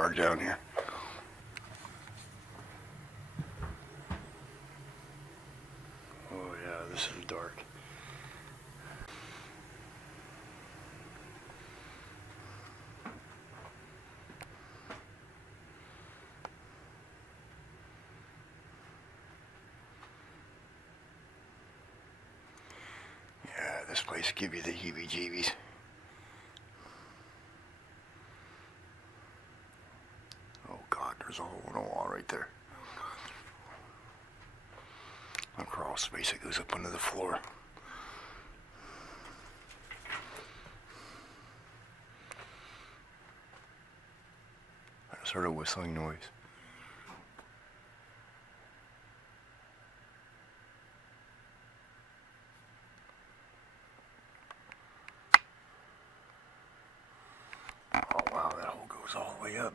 dark down here. Oh yeah, this is dark. Yeah, this place give you the heebie-jeebies. Oh God, there's a hole in the wall right there. A crawl space that goes up under the floor. I just heard a whistling noise. Oh wow, that hole goes all the way up.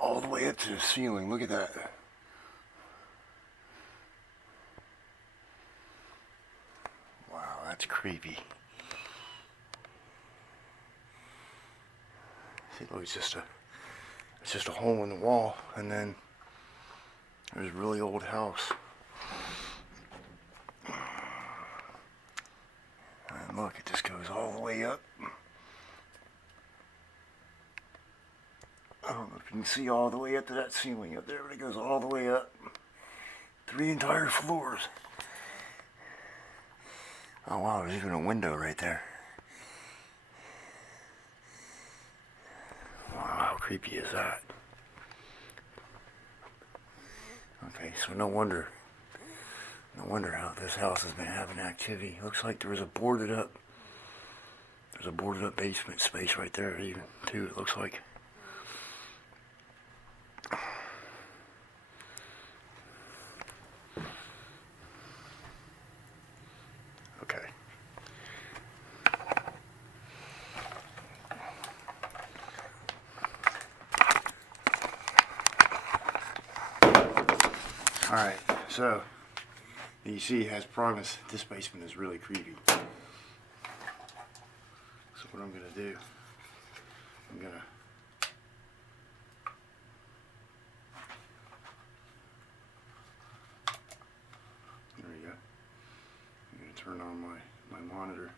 All the way up to the ceiling, look at that. Wow, that's creepy. See, look, it's just a hole in the wall, and then there's a really old house. And look, it just goes all the way up. I don't know if you can see all the way up to that ceiling up there, but it goes all the way up. 3 entire floors. Oh wow, there's even a window right there. Wow, how creepy is that? Okay, so no wonder how this house has been having activity. Looks like there's a boarded up basement space right there even too, it looks like. Okay. Alright, so you see, as promised, this basement is really creepy. So what I'm gonna do, there we go. I'm gonna turn on my monitor.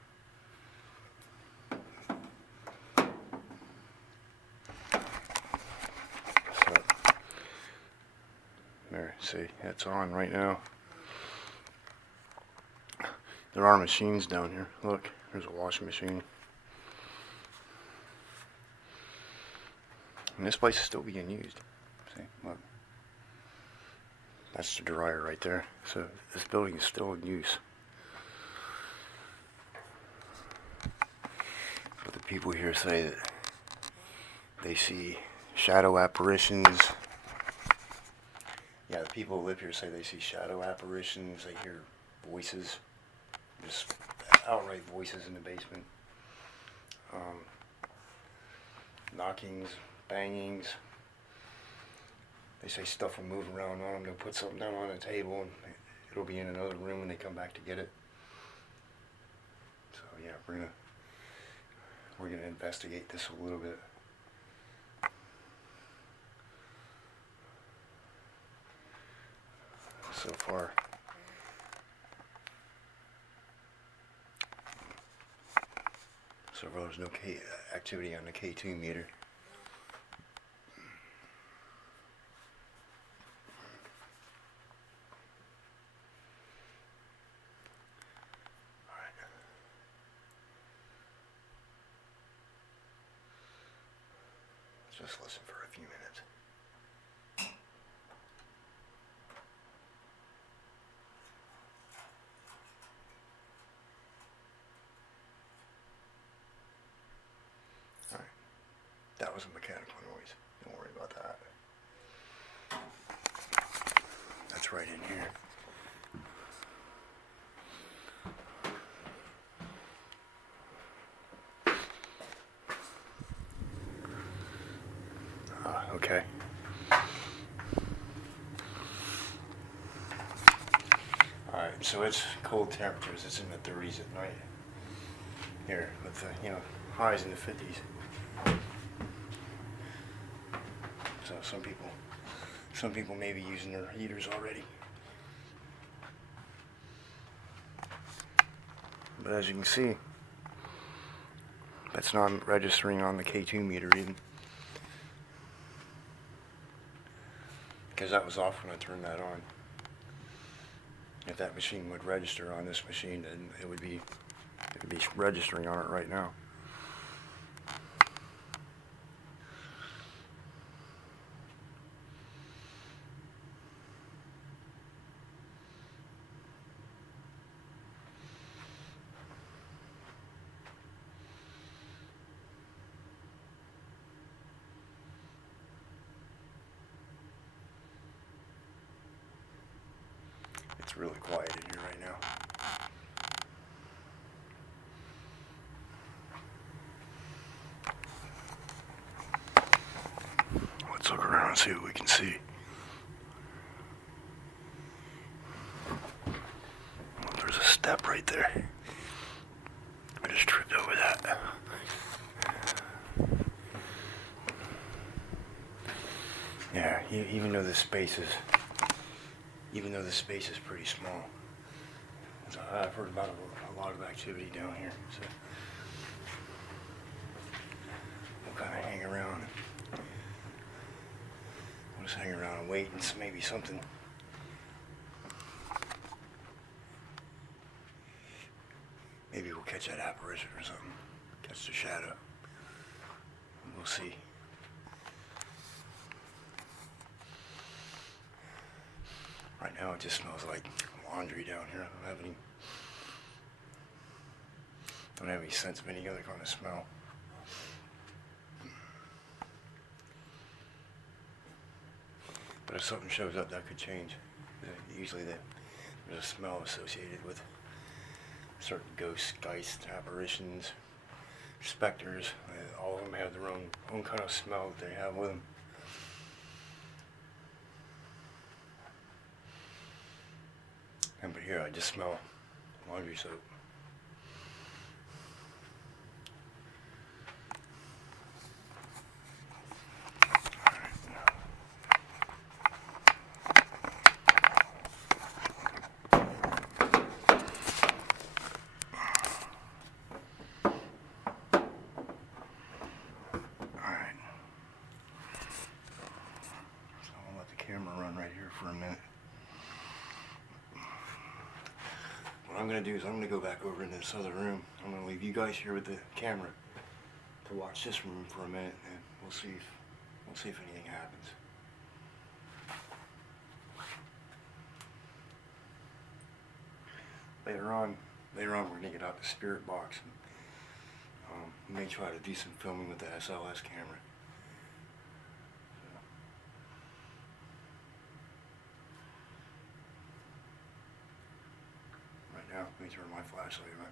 So, there, see, it's on right now. There are machines down here. Look, there's a washing machine. And this place is still being used. See, look. That's the dryer right there. So this building is still in use. But the people here say that they see shadow apparitions. Yeah, the people who live here say they see shadow apparitions. They hear voices. Just outright voices in the basement. Knockings, bangings. They say stuff will move around on them. They'll put something down on a table and it'll be in another room when they come back to get it. So yeah, we're gonna investigate this a little bit. So far, there's no activity on the K2 meter. Alright. Let's just listen for a few minutes. Alright. That was a mechanical noise. Don't worry about that. That's right in here. Okay. Alright, so it's cold temperatures. It's in the 30s at night. Here, with the, highs in the 50s. some people may be using their heaters already. But as you can see, that's not registering on the K2 meter even. Because that was off when I turned that on. If that machine would register on this machine, then it would be registering on it right now. It's really quiet in here right now. Let's look around and see what we can see. Oh, there's a step right there. I just tripped over that. Yeah, even though this space is pretty small, I've heard about a lot of activity down here, so we'll kind of hang around. We'll just hang around and wait, and maybe something. Maybe we'll catch that apparition or something. Catch the shadow. We'll see. Right now it just smells like laundry down here. I don't have any sense of any other kind of smell. But if something shows up, that could change. Usually there's a smell associated with certain ghosts, geists, apparitions, specters. All of them have their own kind of smell that they have with them. But here I just smell laundry soap. Alright. So I'll let the camera run right here for a minute. What I'm going to do is I'm going to go back over into this other room. I'm going to leave you guys here with the camera to watch this room for a minute, and we'll see if anything happens. Later on we're going to get out the spirit box. We may try to do some filming with the SLS camera. Now, let me turn my flashlight on.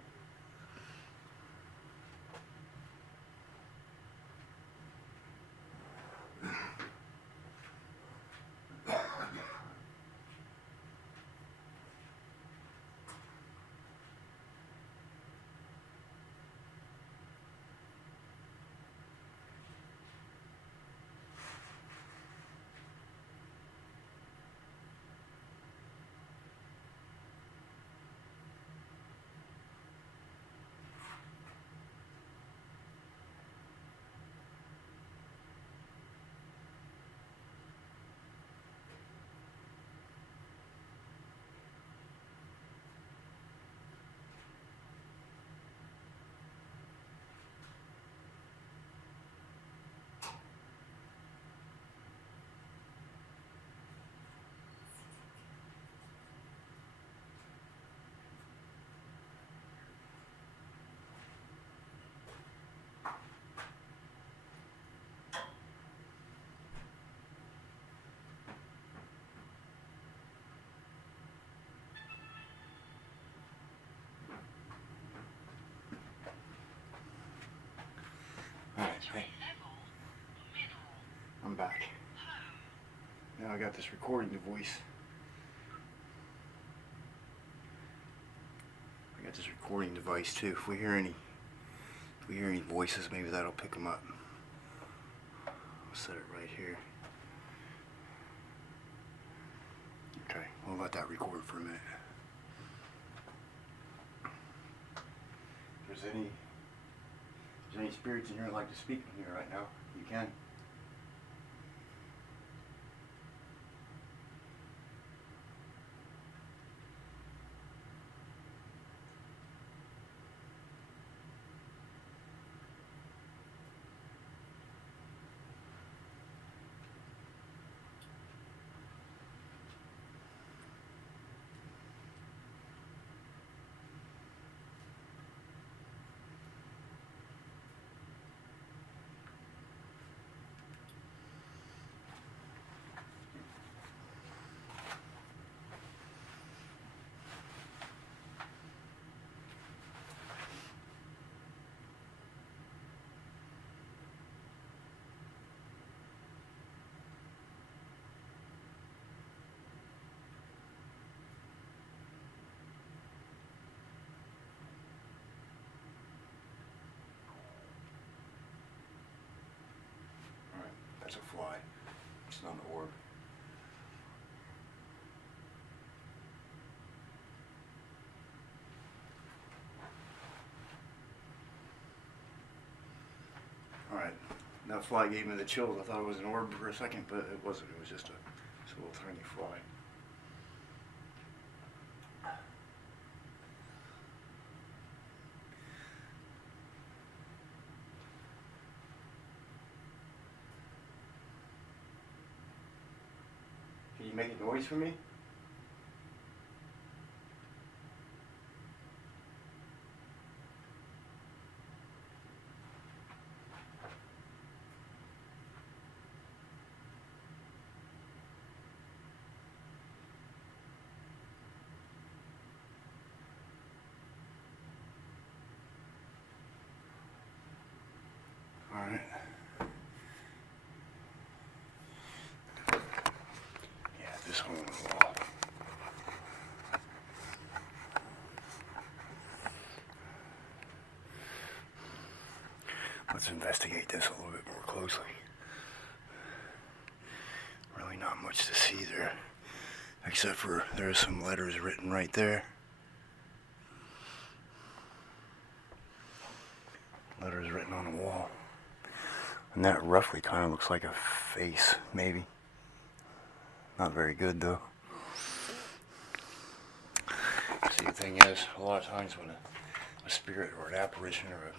Hey, I'm back. Now I got this recording device. I got this recording device too. If we hear any voices, maybe that'll pick them up. I'll set it right here. Okay, we'll let that record for a minute. If there's any spirits in here that'd like to speak in here right now, you can. That's a fly. It's not an orb. Alright, that fly gave me the chills. I thought it was an orb for a second, but it wasn't. It was just a little tiny fly. Can you make a noise for me? Alright. Yeah, this hole in the wall. Let's investigate this a little bit more closely. Really not much to see there, except for there's some letters written right there. Letters written on the wall. And that roughly kind of looks like a face, maybe. Not very good, though. See, the thing is, a lot of times when a spirit or an apparition or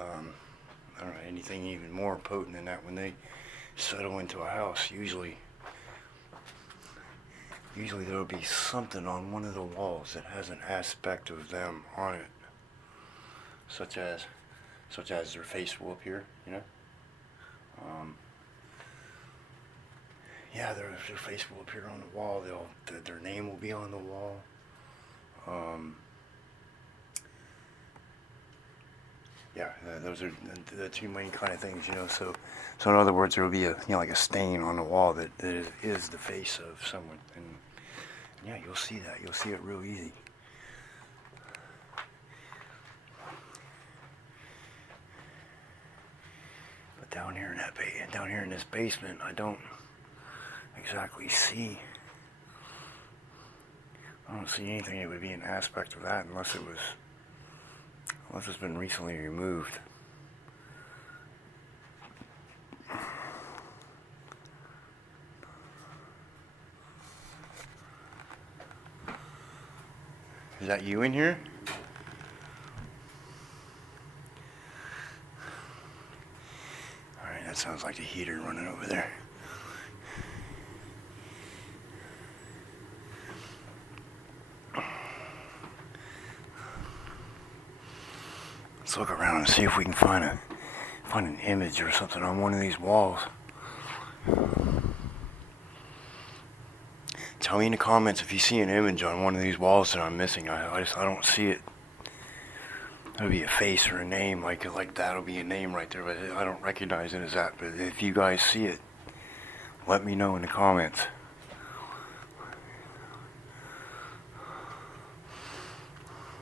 I don't know, anything even more potent than that, when they settle into a house, usually there'll be something on one of the walls that has an aspect of them on it, such as their face will appear, you know. Yeah, their face will appear on the wall. Their name will be on the wall. Yeah, those are the two main kind of things, you know. So in other words, there will be like a stain on the wall that is the face of someone, and yeah, you'll see that. You'll see it real easy. But down here in this basement, I don't exactly see. I don't see anything that would be an aspect of that unless it's been recently removed. Is that you in here? Alright, that sounds like the heater running over there. Let's look around and see if we can find an image or something on one of these walls. Tell me in the comments if you see an image on one of these walls that I'm missing. I don't see it. That'll be a face or a name, like that'll be a name right there, but I don't recognize it as that. But if you guys see it, let me know in the comments.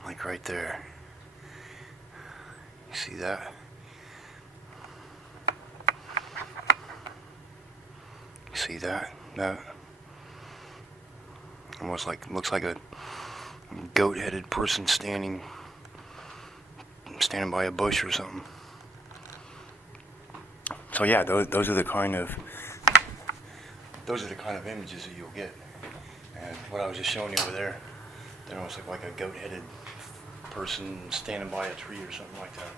Like right there. You see that? You see that? That? Almost like, looks like a goat-headed person standing by a bush or something. So yeah, those are the kind of images that you'll get. And what I was just showing you over there, they almost look like a goat-headed person standing by a tree or something like that.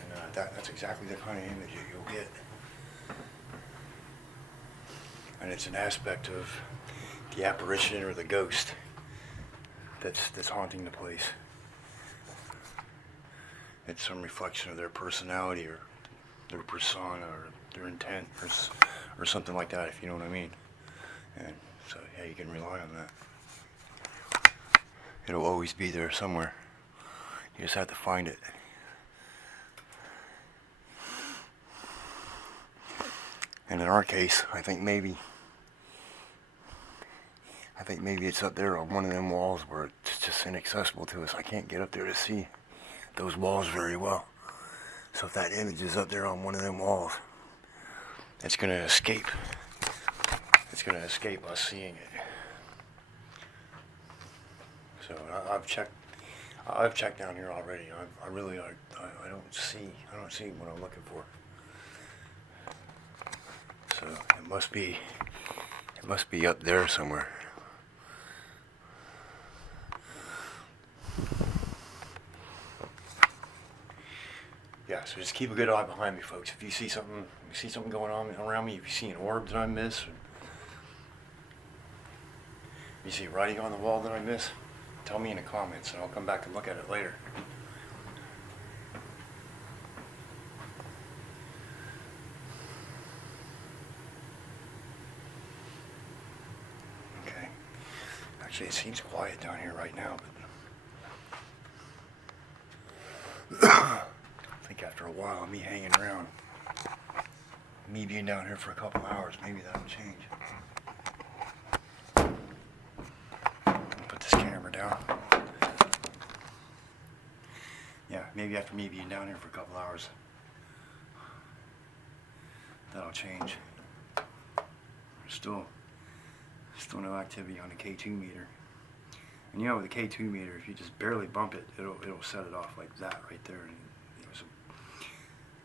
And that's exactly the kind of image that you'll get. And it's an aspect of the apparition or the ghost that's haunting the place. It's some reflection of their personality or their persona or their intent or something like that, if you know what I mean. And so yeah, you can rely on that. It'll always be there somewhere. You just have to find it. And in our case, I think maybe it's up there on one of them walls where it's just inaccessible to us. I can't get up there to see those walls very well. So if that image is up there on one of them walls, it's going to escape. It's going to escape us seeing it. So I've checked down here already. I really don't see what I'm looking for. So it must be up there somewhere. Yeah, so just keep a good eye behind me, folks. If you see something going on around me, if you see an orb that I miss, or you see writing on the wall that I miss, tell me in the comments and I'll come back and look at it later. Okay. Actually, it seems quiet down here right now, but I think after a while, me hanging around, me being down here for a couple hours, maybe that'll change. Put this camera down. Yeah, maybe after me being down here for a couple hours, that'll change. There's still no activity on the K2 meter. And you know, with the K2 meter, if you just barely bump it, it'll set it off like that right there. And, you know, so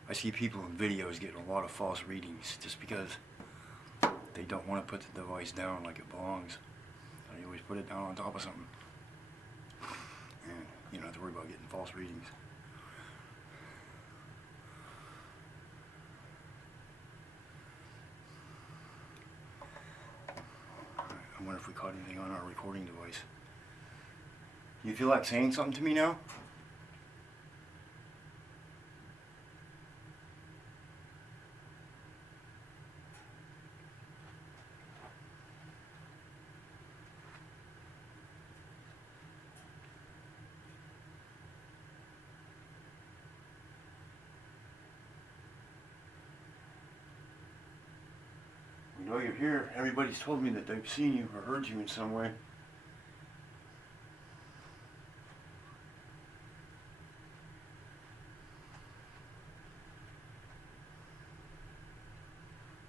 I see people in videos getting a lot of false readings just because they don't want to put the device down like it belongs. They always put it down on top of something. And you don't have to worry about getting false readings. I wonder if we caught anything on our recording device. You feel like saying something to me now? You know you're here. Everybody's told me that they've seen you or heard you in some way.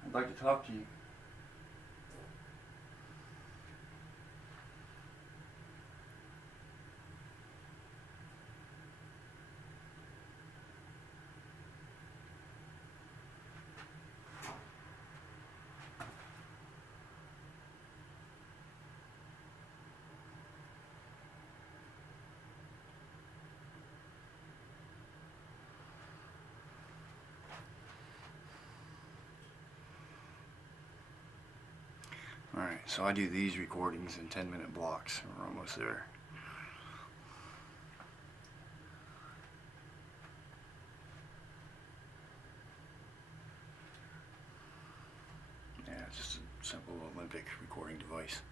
I'd like to talk to you. Alright, so I do these recordings in 10-minute blocks. We're almost there. Yeah, it's just a simple Olympic recording device.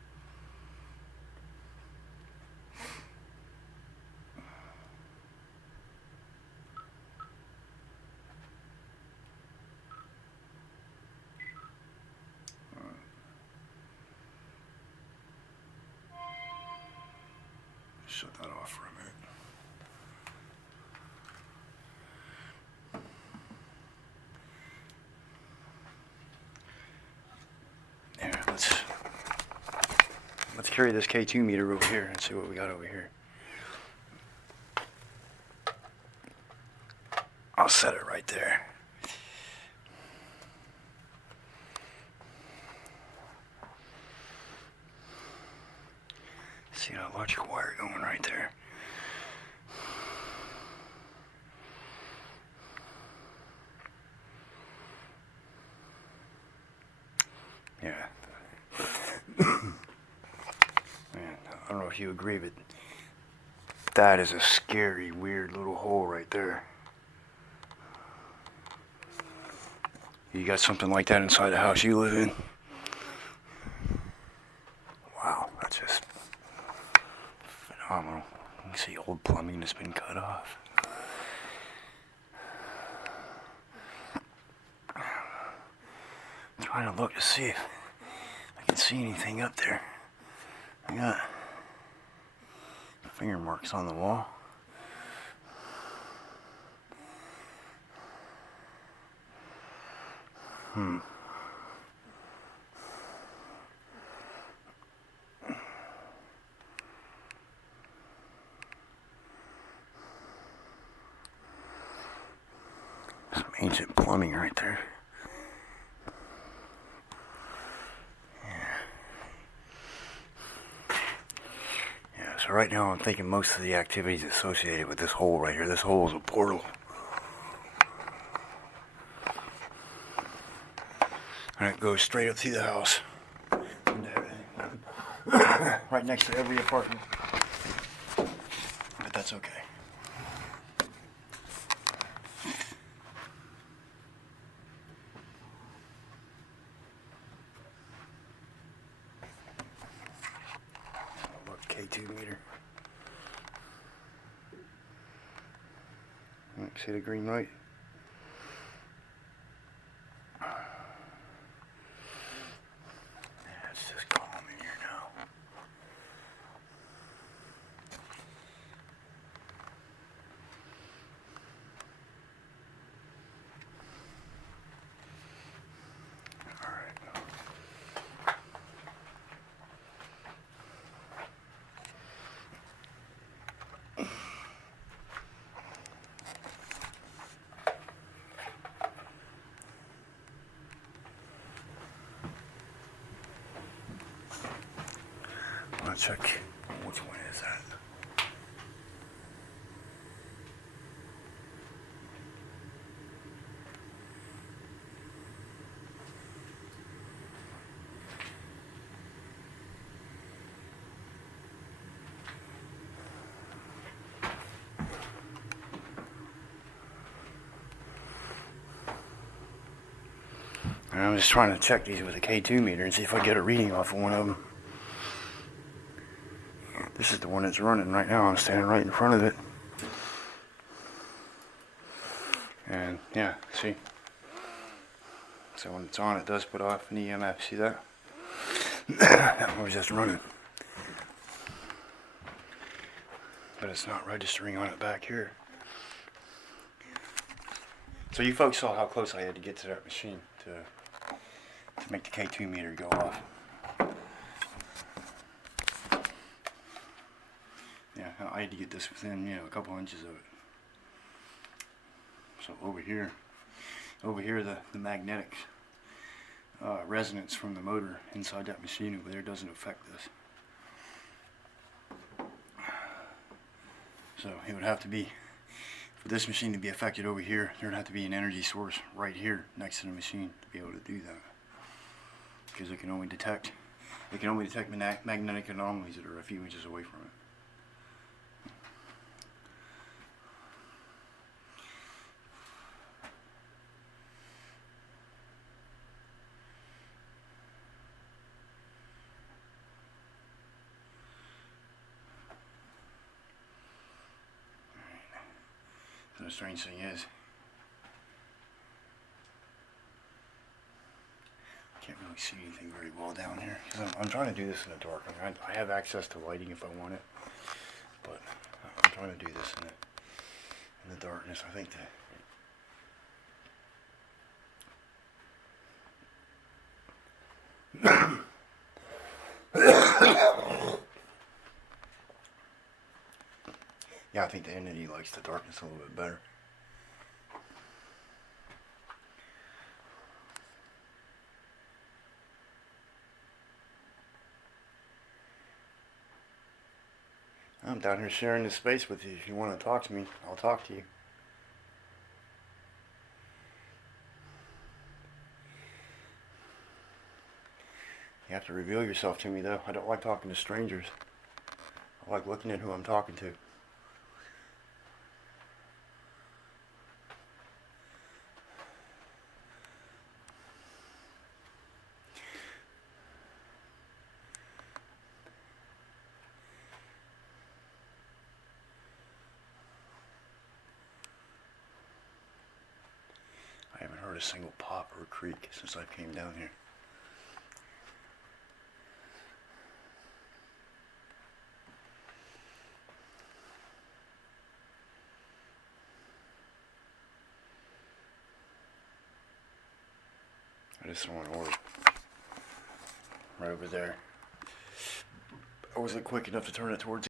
Shut that off for a minute. Yeah, let's Let's carry this K2 meter over here and see what we got over here. I'll set it right there. See that electrical wire going right there. Yeah. Man, I don't know if you agree, but that is a scary, weird little hole right there. You got something like that inside the house you live in? Wow, that's just phenomenal. You can see old plumbing that's been cut off. I'm trying to look to see if I can see anything up there. I got finger marks on the wall. Some ancient plumbing right there. Yeah, so right now I'm thinking most of the activities associated with this hole right here. This hole is a portal. And it goes straight up through the house. Right next to every apartment. But that's okay. Look, K2 meter. See the green light? It's just calm in here now. Let's check. Which one is that? And I'm just trying to check these with a K2 meter and see if I get a reading off of one of them. This is the one that's running right now. I'm standing right in front of it. And yeah, see? So when it's on, it does put off an EMF. See that? That one was just running. But it's not registering on it back here. So you folks saw how close I had to get to that machine to make the K2 meter go off. Yeah, I had to get this within, a couple inches of it. So over here the magnetic resonance from the motor inside that machine over there doesn't affect this. So it would have to be, for this machine to be affected over here, there would have to be an energy source right here next to the machine to be able to do that. Because it can only detect magnetic anomalies that are a few inches away from it. So the strange thing is, I can't really see anything very well down here. I'm trying to do this in the dark. I mean, I have access to lighting if I want it, but I'm trying to do this in the darkness. I think that think the entity likes the darkness a little bit better. I'm down here sharing this space with you. If you want to talk to me, I'll talk to you. You have to reveal yourself to me, though. I don't like talking to strangers. I like looking at who I'm talking to. I haven't heard a single pop or creak since I came down here. I just saw an orb right over there. I wasn't quick enough to turn it towards